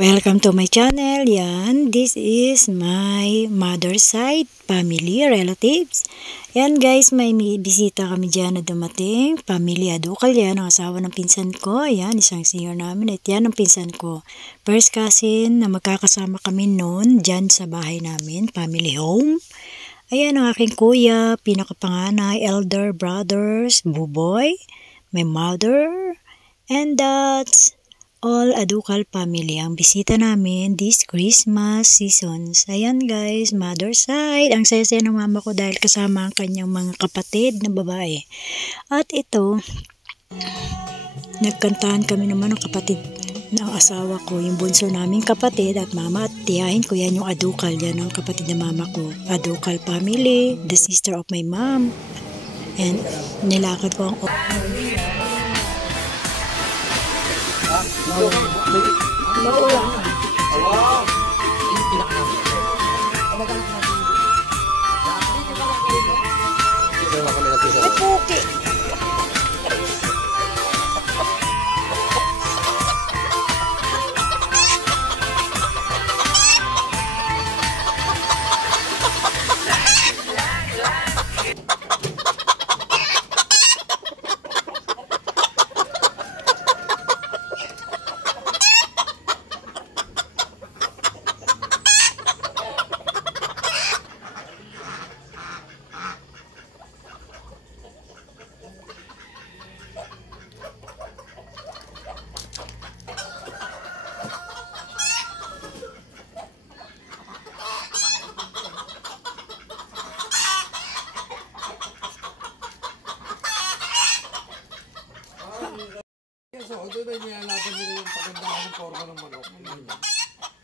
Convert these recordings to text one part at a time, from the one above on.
Welcome to my channel. Yan, this is my mother's side, family, relatives. Yan guys, may bisita kami dyan na dumating. Pamilya Adukal yan, ang asawa ng pinsan ko. Yan, isang senior namin. At yan ang pinsan ko. First cousin na magkakasama kami noon dyan sa bahay namin, family home. Ayan ang aking kuya, pinakapanganay, elder brothers, buboy, my mother, and that's all Adukal family ang bisita namin this Christmas seasons. Ayan guys, mother's side. Ang saya-saya ng mama ko dahil kasama ang kanyang mga kapatid na babae. At ito, nagkantahan kami naman ng kapatid ng asawa ko, yung bunso naming kapatid at mama at tiyahin ko. Yan yung Adukal, yan ang kapatid ng mama ko. Adukal family, the sister of my mom. And nilakad ko ang so, doon na nilalaban nila yung pagandahan ng forma ng manok.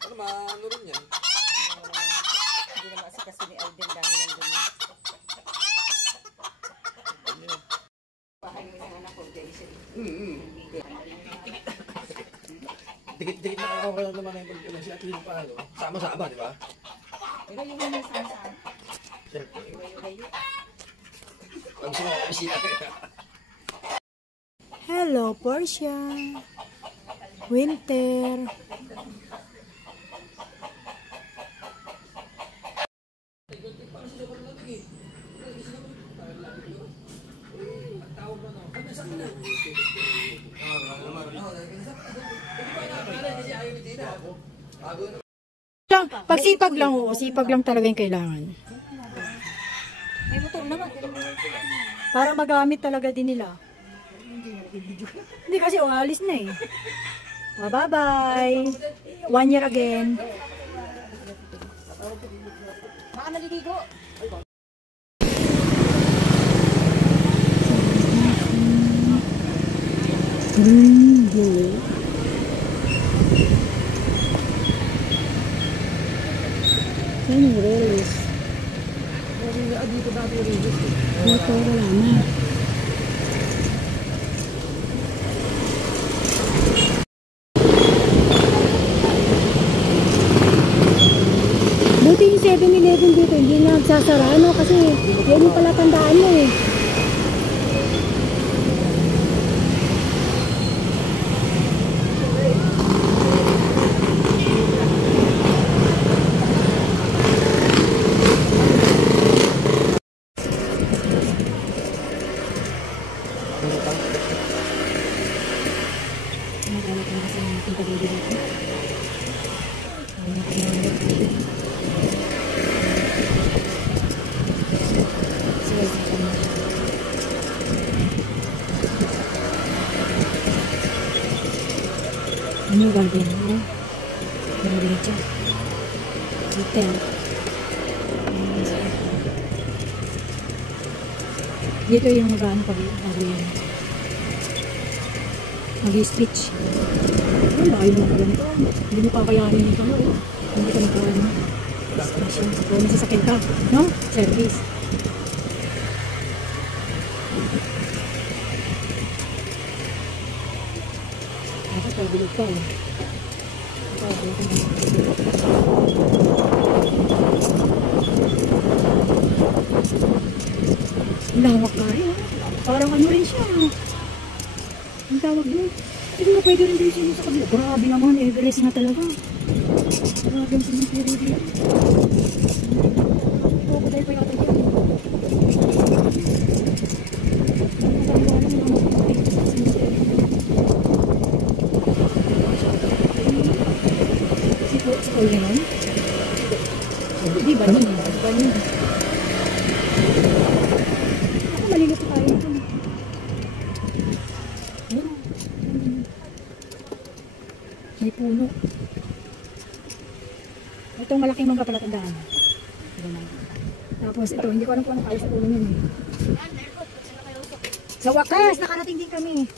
Ano maano rin yan? Hindi naman kasi ni Alden dami ng dumi. Bahay mo ng anak ko, Jason. Dikit-dikit na ako lang naman yung pagkakas si Atlin pa. Sama-sama, di ba? Pero yung mga sama-sama. Siyempre. Layo-layo. Pag gusto mo kabisita ka. Hello, Portia. Winter. Pagsipag lang, oo. Sipag lang talaga yung kailangan. May motor naman. Para magamit talaga din nila. Hindi kasi alis na eh. Oh, bye-bye. 1 year again. Baka naliligo. Yan yung relis. Dito wala na. Buti yung 7-Eleven dito, hindi na nagsasara, no? Kasi yan yung pala tandaan mo eh. Ano yung garden mo? Garden dyan. Hotel. Dito yung mag-ano pag-yan. Mag-speech. Ano ba kayo mga kalang to? Hindi mo kakayanin ito. Hindi ka nagkaano. Kung masasakit ka, no? Service. Tapos pagbilog ka eh. Lawak ka rin. Parang ano rin siya. Ang tawag doon. Siguro pwede rin dito sa kabila. Grabe naman, Everest na talaga. Grabe ang cemetery dito. Crocodile pa yata dyan. Si Paul na yun? Hindi ba yun? Ba yun? Ako malilito tayo ito. May puno. Itong malaking mangga pala tandaan. Tapos ito, hindi ko alam kung ano kayo sa puno yun. Sa wakas, nakarating din kami.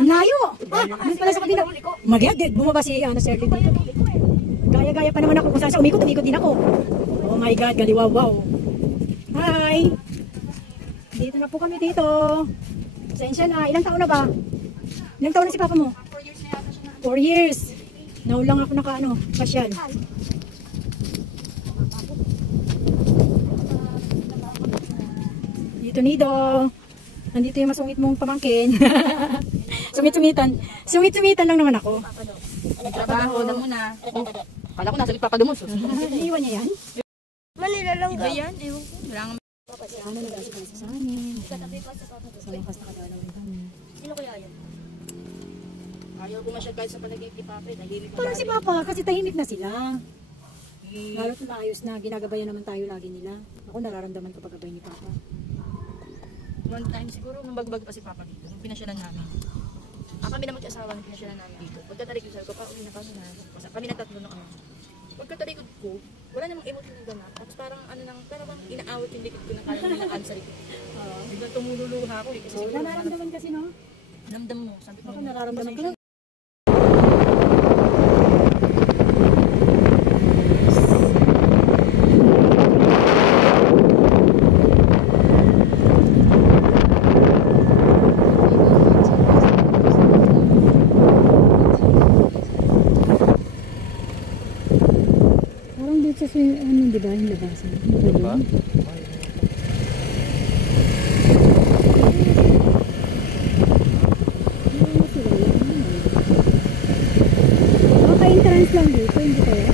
Ang layo! Doon pala sa kabila. Magyagdid, bumaba si Sir Lee dito. Gaya-gaya pa naman ako kung saan siya umikot din ako. Oh my God, galiwaw, wow. Hi! Dito na po kami dito. Pasensya na, ilang taon na ba? Ilang taon na si Papa mo? 4 years. Naulang ako pasyal. Dito nido. Nandito yung masungit mong pamangkin. Sungit-sungitan. Sungit-sungitan lang naman ako. Trabaho na muna. Kala ko nasa ipapadumos. Iniwan niya yan? Manila lang ba yan? Ewan ko. Wala nga. Si Ana nag-asikaso sa amin. Sa lakas nakadalaw rin kami. Sino kaya yan? Ayaw ko masyad kahit sa palagay kay Papa. Nahilig pa Parang si Papa, kasi tahimik na sila. Lalo't maayos na, ginagabayan naman tayo lagi nila. Ako nararamdaman ko pagkabay ni Papa. One time siguro, nung bago-bago pa si Papa dito, nung pinasyalan namin. Kami na mag-asawa nung pinasyalan namin dito. Pagkatalikod sabi ko, pa uwi na kami na. Kami na tatlo na kami. Pagkatalikod ko, wala namang emotion na ganap. Tapos parang parang inaawat yung likod ko na kaya nila sa likod. Biglang tumululuha ako eh. Kasi siguro, Nararamdaman kasi, no? namdam mo. Sabi ko, Ako nararamdaman ko lang. Parang dito sa di ba, yung labasan? Diba? Entrance lang dito, hindi kaya?